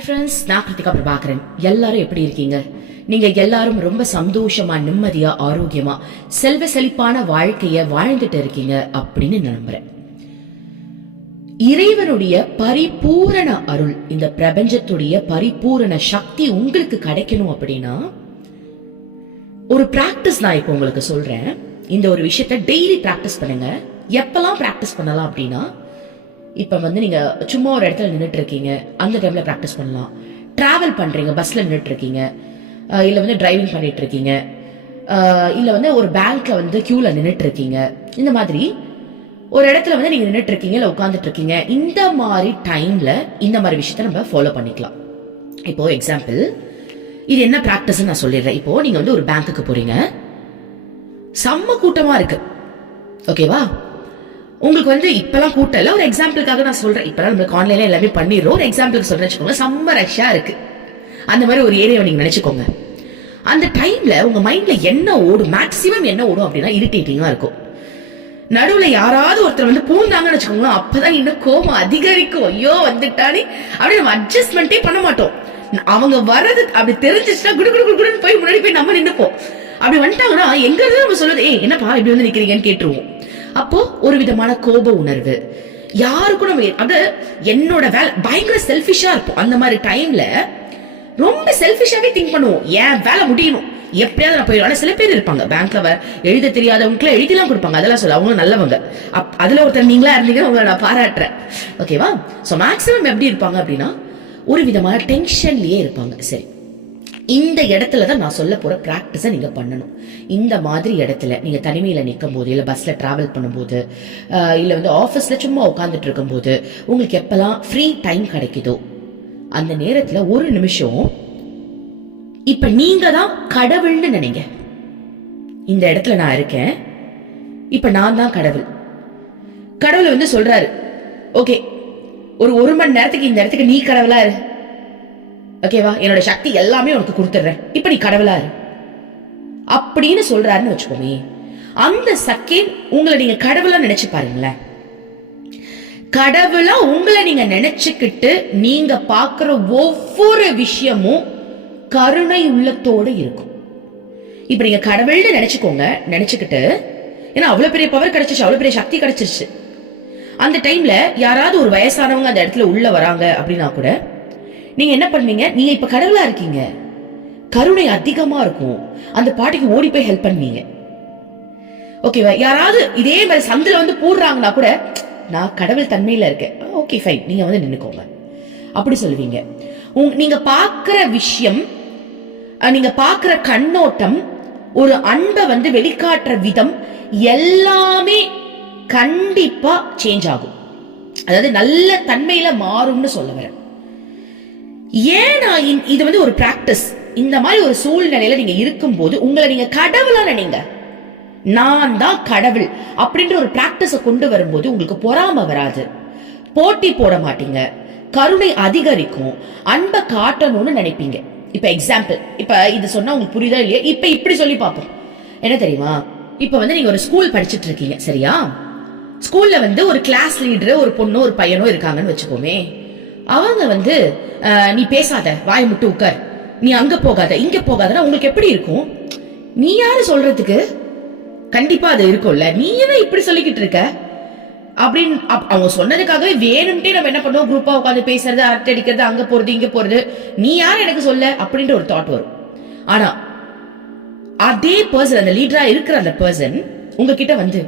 Friends நான் கிருத்திகா பிரபாகரன். எல்லாரும் எப்படி இருக்கீங்க? நீங்க எல்லாரும் ரொம்ப சந்தோஷமா நிம்மதியா ஆரோக்கியமா செல்வ செழிப்பான வாழ்க்கைய வாழ்ந்துட்டு இருக்கீங்க அப்படின்னு நம்புறேன். இறைவனுடைய பரிபூரண அருள் இந்த பிரபஞ்சத்துடைய பரிபூரண சக்தி உங்களுக்கு கிடைக்கணும் அப்படின்னா ஒரு பிராக்டிஸ் நான் இப்போ உங்களுக்கு சொல்றேன். இந்த ஒரு விஷயத்த டெய்லி பிராக்டிஸ் பண்ணுங்க. எப்பெல்லாம் பிராக்டிஸ் பண்ணலாம் அப்படின்னா இப்போ வந்து நீங்க சும்மா ஒரு இடத்துல நின்றுட்டு இருக்கீங்க அந்த டைம்ல ப்ராக்டிஸ் பண்ணலாம். டிராவல் பண்றீங்க பஸ்ல நின்றுட்டு இருக்கீங்க இல்லை இல்ல வந்து டிரைவிங் பண்ணிட்டு இருக்கீங்க இல்ல வந்து ஒரு பேங்க்ல வந்து கியூல நின்றுட்டு இருக்கீங்க இந்த மாதிரி ஒரு இடத்துல வந்து நீங்க நின்றுட்டு இருக்கீங்க இல்ல உட்காந்துட்டு இருக்கீங்க இந்த மாதிரி டைம்ல இந்த மாதிரி விஷயத்த நம்ம ஃபாலோ பண்ணிக்கலாம். இப்போ எக்ஸாம்பிள் இது என்ன பிராக்டிஸ் நான் சொல்லிடுறேன். இப்போ நீங்க வந்து ஒரு பேங்க்குக்கு போறீங்க. செம்ம கூட்டமா இருக்கு. ஓகேவா உங்களுக்கு வந்து இப்பெல்லாம் கூட்டம் ஒரு எக்ஸாம்பிளுக்காக நான் சொல்றேன். இப்பெல்லாம் நம்மளுக்கு ஆன்லைன்ல எல்லாமே பண்ணிடுறோம். ஒரு எக்ஸாம்பிளுக்கு சொல்றேன் வச்சுக்கோங்க. செம்ம ரஷ்ஷா இருக்கு. அந்த மாதிரி ஒரு ஏரியாவை நீங்க நினைச்சுக்கோங்க. அந்த டைம்ல உங்க மைண்ட்ல என்ன ஓடும்? மேக்சிமம் என்ன ஓடும் அப்படின்னா இரிட்டேட்டிங்கா இருக்கும். நடுவுல யாராவது ஒருத்தர் வந்து பூந்தாங்கன்னு வச்சுக்கோங்களேன். அப்பதான் இன்னும் கோபம் அதிகரிக்கும். ஐயோ வந்துட்டானே. அப்படி நம்ம அட்ஜஸ்ட்மெண்ட்டே பண்ண மாட்டோம். அவங்க வர்றது அப்படி தெரிஞ்சிச்சுன்னா குடு குடு குடு குடுன்னு போய் முன்னாடி போய் நம்ம நின்னுப்போம். அப்படி வந்துட்டாங்கன்னா எங்க இருந்து நம்ம சொல்லுது ஏ என்னப்பா இப்படி வந்து நிக்கிறீங்கன்னு கேட்டுருவோம். அப்போ ஒரு விதமான கோப உணர்வு. யாருக்கும் நம்ம அது என்னோட வேலை பயங்கர செல்ஃபிஷா இருப்போம். அந்த மாதிரி டைம்ல ரொம்ப செல்ஃபிஷாவே திங்க் பண்ணுவோம். ஏன் வேலை முடியணும்? எப்படியாவது நான் போயிடும் ஆனால் சில பேர் இருப்பாங்க. பேங்க்ல எழுத தெரியாதவங்களுக்கு எழுதிலாம் கொடுப்பாங்க. அதெல்லாம் சொல்ல அவங்க நல்லவங்க. அப்- அதுல ஒருத்தர் நீங்களா இருந்தீங்க உங்களை நான் பாராட்டுறேன். ஓகேவா ஸோ மேக்ஸிமம் எப்படி இருப்பாங்க அப்படின்னா ஒரு விதமான டென்ஷன்லயே இருப்பாங்க. சரி. இந்த இடத்துல தான் நான் சொல்ல போற ப்ராக்டிஸை நீங்க பண்ணணும். இந்த மாதிரி இடத்துல நீங்க தனிமையில் நிற்கும் போது இல்லை பஸ்ல டிராவல் பண்ணும்போது இல்லை வந்து ஆஃபீஸில் சும்மா உட்காந்துட்டு இருக்கும்போது உங்களுக்கு எப்பெல்லாம் ஃப்ரீ டைம் கிடைக்குதோ அந்த நேரத்தில் ஒரு நிமிஷம் இப்ப நீங்க தான் கடவுள்னு நினைங்க. இந்த இடத்துல நான் இருக்கேன். இப்ப நான் தான் கடவுள். கடவுள் வந்து சொல்றாரு ஓகே ஒரு ஒரு மணி நேரத்துக்கு இந்த இடத்துக்கு நீ கடவுளா இரு. ஓகேவா என்னோட சக்தி எல்லாமே உனக்கு கொடுத்துட்றேன். இப்ப நீ கடவுளா இரு. அப்படின்னு சொல்றாருன்னு வச்சுக்கோமே. அந்த செகண்ட் உங்களை நீங்க கடவுளா நினைச்சு பாருங்களேன். கடவுளா உங்களை நீங்க நினைச்சுக்கிட்டு நீங்க பாக்குற ஒவ்வொரு விஷயமும் கருணை உள்ளத்தோடு இருக்கும். இப்ப நீங்க கடவுள்னு நினைச்சுக்கோங்க. நினைச்சுக்கிட்டு ஏன்னா அவ்வளவு பெரிய பவர் கிடைச்சிருச்சு அவ்வளவு பெரிய சக்தி கிடைச்சிருச்சு. அந்த டைம்ல யாராவது ஒரு வயசானவங்க அந்த இடத்துல உள்ள வராங்க அப்படின்னா கூட நீங்க என்ன பண்ணுவீங்க? நீங்க இப்ப கடவுளா இருக்கீங்க. கருணை அதிகமா இருக்கும். அந்த பாட்டிக்கு ஓடி போய் ஹெல்ப் பண்ணுவீங்க. ஓகேவா யாராவது இதே மாதிரி சந்தில வந்து போடுறாங்கன்னா கூட நான் கடவுள் தன்மையில இருக்கேன். ஓகே ஃபைன் நீங்க வந்து நின்னுக்கோங்க. அப்படி சொல்லுவீங்க. நீங்க பாக்குற விஷயம் நீங்க பாக்குற கண்ணோட்டம் ஒரு அன்பை வந்து வெளிக்காட்டுற விதம் எல்லாமே கண்டிப்பா சேஞ்ச் ஆகும். அதாவது நல்ல தன்மையில மாறும்னு சொல்ல வரேன். ஏன்னா இது வந்து ஒரு பிராக்டிஸ் இந்த மாதிரி ஒரு சூழ்நிலையில நீங்க இருக்கும்போது உங்களை நீங்க கடவுளா நினைங்க. நான் தான் கடவுள் அப்படின்ற ஒரு பிராக்டிஸ கொண்டு வரும்போது உங்களுக்கு பொறாம வராது. போட்டி போட மாட்டீங்க. கருணை அதிகரிக்கும். அன்பை காட்டணும்னு நினைப்பீங்க. இப்ப எக்ஸாம்பிள் இப்ப இது சொன்னா உங்களுக்கு புரியுதா இல்லையா? இப்ப இப்படி சொல்லி பார்ப்போம். என்ன தெரியுமா? இப்ப வந்து நீங்க ஒரு ஸ்கூல் படிச்சிட்டு இருக்கீங்க. சரியா? ஸ்கூல்ல வந்து ஒரு கிளாஸ் லீடர் ஒரு பொண்ணோ ஒரு பையனோ இருக்காங்கன்னு வச்சுக்கோமே. அவங்க வந்து நீ பேசாத வாய் முட்டு உட்கார். நீ அங்க போகாத இங்க போகாதன்னா உங்களுக்கு எப்படி இருக்கும்? நீ யாரு சொல்றதுக்கு? கண்டிப்பா அது இருக்கும்ல. நீ என்ன இப்படி சொல்லிக்கிட்டு இருக்க? அப்படின்னு அப்- அவங்க சொன்னதுக்காகவே வேணும்ட்டே நம்ம என்ன பண்ணுவோம்? குரூப்பா உட்காந்து பேசுறது அரட்டை அடிக்கிறது அங்க போறது இங்க போறது. நீ யார் எனக்கு சொல்ல? அப்படின்ற ஒரு தாட் வரும். ஆனா அதே பர்சன் அந்த லீடரா இருக்கிற அந்த பர்சன் உங்ககிட்ட வந்து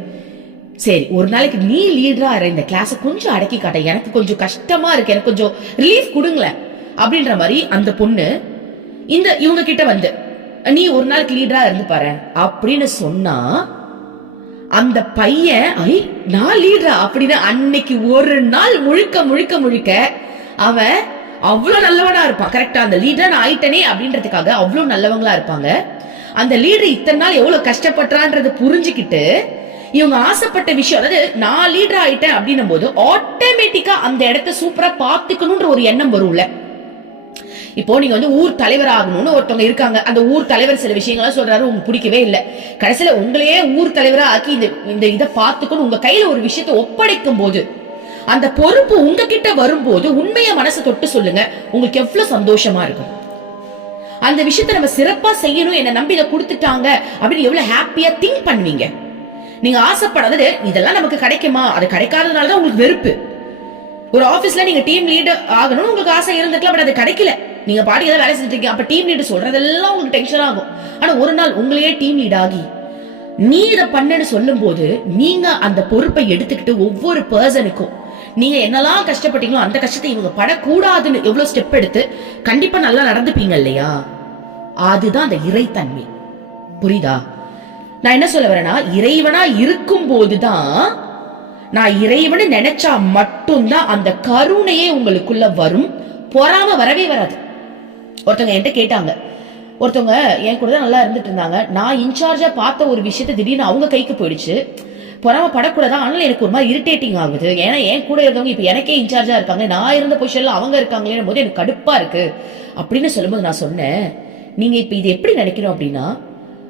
சரி ஒரு நாளைக்கு நீ லீடரா இரு. இந்த கிளாஸ கொஞ்சம் அடக்கி காட்ட. எனக்கு கொஞ்சம் கஷ்டமா இருக்கு. எனக்கு கொஞ்சம் ரிலீஃப் கொடுங்களேன். அப்படின்ற மாதிரி அந்த பொண்ணு இந்த இவங்க கிட்ட வந்து நீ ஒரு நாளைக்கு லீடரா இருந்து பாரு. அப்படின்னு சொன்னா அந்த பையன் ஐ நான் லீடரா அப்படின்னு அன்னைக்கு ஒரு நாள் முழுக்க முழுக்க முழுக்க அவன் அவ்வளவு நல்லவனா இருப்பான். கரெக்டா அந்த லீடர் நான் ஆயிட்டனே அப்படின்றதுக்காக அவ்வளவு நல்லவங்களா இருப்பாங்க. அந்த லீடர் இத்தனை நாள் எவ்வளவு கஷ்டப்படுறான்றது புரிஞ்சுக்கிட்டு இவங்க ஆசைப்பட்ட விஷயம் அதாவது நான் லீடர் ஆயிட்டேன் அப்படின்னும் போது ஆட்டோமேட்டிக்கா அந்த இடத்த சூப்பரா பாத்துக்கணும்ன்ற ஒரு எண்ணம் வரும்ல இப்போ நீங்க வந்து ஊர் தலைவர் ஆகணும்னு ஒருத்தவங்க இருக்காங்க. அந்த ஊர் தலைவர் சில விஷயங்கள்லாம் சொல்றாரு உங்களுக்கு பிடிக்கவே இல்ல. கடைசியில உங்களையே ஊர் தலைவரா ஆக்கி இந்த இந்த இதை பார்த்துக்கணும். உங்க கையில ஒரு விஷயத்த ஒப்படைக்கும் போது அந்த பொறுப்பு உங்ககிட்ட வரும்போது உண்மைய மனசை தொட்டு சொல்லுங்க. உங்களுக்கு எவ்வளவு சந்தோஷமா இருக்கும். அந்த விஷயத்த நம்ம சிறப்பா செய்யணும் என்ன நம்பி இதை கொடுத்துட்டாங்க அப்படின்னு எவ்வளவு ஹாப்பியா திங்க் பண்ணுவீங்க. நீங்க ஆசைப்படாதது இதெல்லாம் நமக்கு கிடைக்குமா? அது கிடைக்காததுனால தான் உங்களுக்கு வெறுப்பு. ஒரு ஆபீஸ்ல நீங்க டீம் லீடு ஆகணும்னு உங்களுக்கு ஆசை இருந்திருக்கலாம் பட் அது கிடைக்கல. நீங்க பாட்டி ஏதாவது வேலை செஞ்சுட்டு அப்ப டீம் லீடர் சொல்றதெல்லாம் உங்களுக்கு டென்ஷன் ஆகும். ஆனா ஒரு நாள் உங்களையே டீம் லீட் ஆகி நீ இதை பண்ணுன்னு சொல்லும் போது நீங்க அந்த பொறுப்பை எடுத்துக்கிட்டு ஒவ்வொரு பர்சனுக்கும் நீங்க என்னெல்லாம் கஷ்டப்பட்டீங்களோ அந்த கஷ்டத்தை இவங்க படக்கூடாதுன்னு எவ்வளவு ஸ்டெப் எடுத்து கண்டிப்பா நல்லா நடந்துப்பீங்க இல்லையா? அதுதான் அந்த இறைத்தன்மை. புரியுதா? நான் என்ன சொல்ல வரேன்னா இறைவனா இருக்கும் போதுதான் நான் இறைவனு நினைச்சா மட்டும்தான் அந்த கருணையே உங்களுக்குள்ள வரும். பொறாம வரவே வராது. ஒருத்தவங்க என்கிட்ட கேட்டாங்க. ஒருத்தவங்க என் கூட தான் நல்லா இருந்துட்டு இருந்தாங்க. நான் இன்சார்ஜா பார்த்த ஒரு விஷயத்த திடீர்னு அவங்க கைக்கு போயிடுச்சு. பொறாம படக்கூடாது? ஆனால் எனக்கு ஒரு மாதிரி இரிட்டேட்டிங் ஆகுது. ஏன்னா என் கூட இருந்தவங்க இப்போ எனக்கே இன்சார்ஜா இருக்காங்க. நான் இருந்த பொசிஷன்ல அவங்க இருக்காங்களேன்னு போது எனக்கு கடுப்பா இருக்கு. அப்படின்னு சொல்லும்போது நான் சொன்னேன் நீங்க இப்ப இது எப்படி நினைக்கணும் அப்படின்னா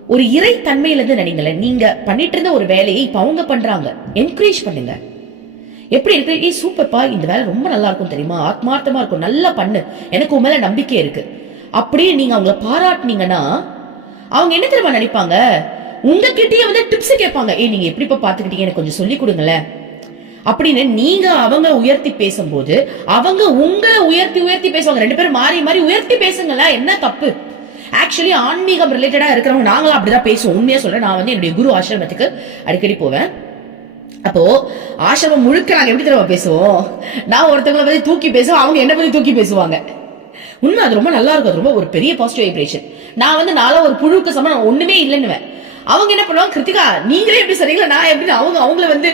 ஒரு இறை தன்மையில இருந்து நினைங்களேன் நீங்க பண்ணிட்டு இருந்த ஒரு வேலையை இப்ப அவங்க பண்றாங்க. என்கரேஜ் பண்ணுங்க. எப்படி இருக்கு? ஏய் சூப்பர்ப்பா இந்த வேலை ரொம்ப நல்லா இருக்கும் தெரியுமா? ஆத்மார்த்தமா இருக்கும். நல்லா பண்ணு. எனக்கு உன் மேல நம்பிக்கை இருக்கு. அப்படியே நீங்க அவங்கள பாராட்டினீங்கன்னா அவங்க என்ன தெரியுமா நினைப்பாங்க? உங்ககிட்டயே வந்து டிப்ஸ் கேட்பாங்க. ஏய் நீங்க எப்படிப்பா பாத்துக்கிட்டீங்க? எனக்கு கொஞ்சம் சொல்லி கொடுங்களேன். அப்படின்னு நீங்க அவங்க உயர்த்தி பேசும்போது அவங்க உங்களை உயர்த்தி உயர்த்தி பேசுவாங்க. ரெண்டு பேரும் மாறி மாறி உயர்த்தி பேசுங்களேன். என்ன தப்பு? ஆக்சுவலி ஆன்மீகம் ரிலேட்டடாக இருக்கிறவங்க நாங்களும் அப்படிதான் பேசுவோம். உண்மையாக சொல்கிறேன் நான் வந்து என்னுடைய குரு ஆசிரமத்துக்கு அடிக்கடி போவேன். அப்போ ஆசிரமம் முழுக்க நாங்கள் எப்படி தெரியுமா பேசுவோம்? நான் ஒருத்தவங்களை பற்றி தூக்கி பேசுவோம் அவங்க என்ன பற்றி தூக்கி பேசுவாங்க. உண்மை அது ரொம்ப நல்லா இருக்கும். அது ரொம்ப ஒரு பெரிய பாசிட்டிவ் வைப்ரேஷன் நான் வந்து நானும் ஒரு புழுக்கு சமம் நான் ஒண்ணுமே இல்லைன்னுவேன். அவங்க என்ன பண்ணுவாங்க கிருத்திகா நீங்களே எப்படி சரிங்களா நான் எப்படின்னு அவங்க அவங்கள வந்து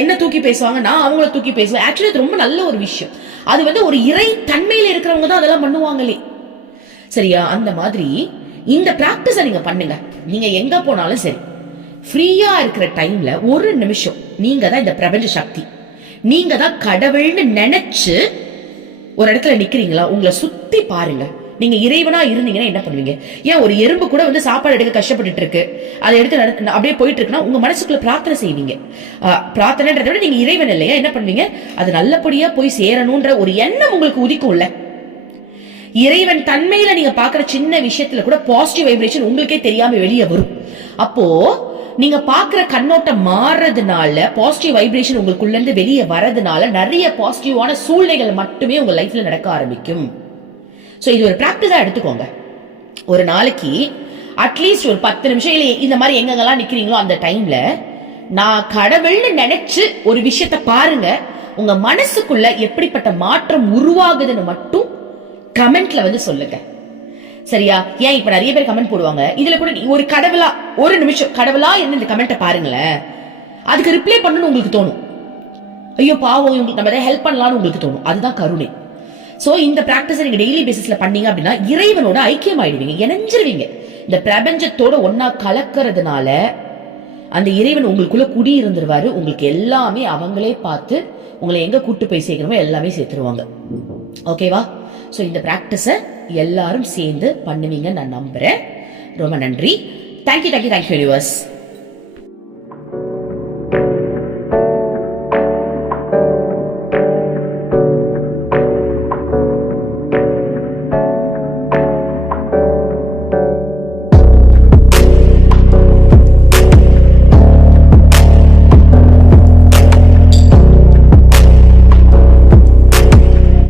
என்ன தூக்கி பேசுவாங்க? நான் அவங்கள தூக்கி பேசுவேன். ஆக்சுவலி அது ரொம்ப நல்ல ஒரு விஷயம். அது வந்து ஒரு இறை தன்மையில இருக்கிறவங்க தான் அதெல்லாம் பண்ணுவாங்களே. சரியா? அந்த மாதிரி இந்த பிராக்டிஸ நீங்க பண்ணுங்க. நீங்க எங்க போனாலும் சரி. ஃப்ரீயா இருக்கிற டைம்ல ஒரு நிமிஷம் நீங்க தான் இந்த பிரபஞ்ச சக்தி. நீங்க தான் கடவுள்னு நினைச்சு ஒரு இடத்துல நிக்கிறீங்களா? உங்களை சுத்தி பாருங்க. நீங்க இறைவனா இருந்தீங்கன்னா என்ன பண்ணுவீங்க? ஏன் ஒரு எறும்பு கூட வந்து சாப்பாடு எடுக்க கஷ்டப்பட்டுட்டு இருக்கு? அதை எடுத்து அப்படியே போயிட்டு இருக்குன்னா உங்க மனசுக்குள்ள பிரார்த்தனை செய்வீங்க. பிரார்த்தனைன்றத விட நீங்க இறைவன் இல்லையா? என்ன பண்ணுவீங்க? அது நல்லபடியா போய் சேரணும்ன்ற ஒரு எண்ணம் உங்களுக்கு உதிக்கும்ல. இறைவன் தன்மையில நீங்க பாக்குற சின்ன விஷயத்துல கூட பாசிட்டிவ் வைப்ரேஷன் உங்களுக்கே தெரியாம வெளியே வரும். அப்போ நீங்க பாக்குற கண்ணோட்டம் மாறுறதுனால பாசிட்டிவ் வைப்ரேஷன் உங்களுக்குள்ள இருந்து வெளியே வரதுனால நிறைய பாசிட்டிவான சூழ்நிலைகள் மட்டுமே உங்க லைஃப்ல நடக்க ஆரம்பிக்கும். சோ இது ஒரு பிராக்டிஸா எடுத்துக்கோங்க. ஒரு நாளைக்கு அட்லீஸ்ட் ஒரு பத்து நிமிஷம் இல்ல இந்த மாதிரி எங்கெங்கெல்லாம் நிக்கிறீங்களோ அந்த டைம்ல நான் கடவுள்னு நினைச்சு ஒரு விஷயத்த பாருங்க உங்க மனசுக்குள்ள எப்படிப்பட்ட மாற்றம் உருவாகுதுன்னு மட்டும் கமெண்ட்ல வந்து சொல்லுங்க. சரியா? ஏன் இப்ப நிறைய பேர் கமெண்ட் போடுவாங்க? இதுல கூட நீ ஒரு கடவுளா ஒரு நிமிஷம் கடவுளா என்ன இந்த கமெண்ட்டை பாருங்களேன். அதுக்கு ரிப்ளை பண்ணணும்னு உங்களுக்கு தோணும். ஐயோ பாவம் இவங்களுக்கு நம்ம ஏதாவது ஹெல்ப் பண்ணலாம்னு உங்களுக்கு தோணும். அதுதான் கருணை. சோ இந்த பிராக்டிஸ் நீங்க டெய்லி பேசிஸ்ல பண்ணீங்க அப்படின்னா இறைவனோட ஐக்கியம் ஆயிடுவீங்க இணைஞ்சிருவீங்க. இந்த பிரபஞ்சத்தோட ஒன்னா கலக்கறதுனால அந்த இறைவன் உங்களுக்குள்ள குடி இருந்துருவாரு உங்களுக்கு எல்லாமே அவங்களே பார்த்து உங்களை எங்க கூட்டு போய் சேர்க்கணுமோ எல்லாமே சேர்த்துருவாங்க. ஓகேவா ஸோ இந்த ப்ராக்டிஸை எல்லாரும் சேர்ந்து பண்ணுவீங்கன்னு நான் நம்புகிறேன் ரொம்ப நன்றி. Thank you thank you thank you universe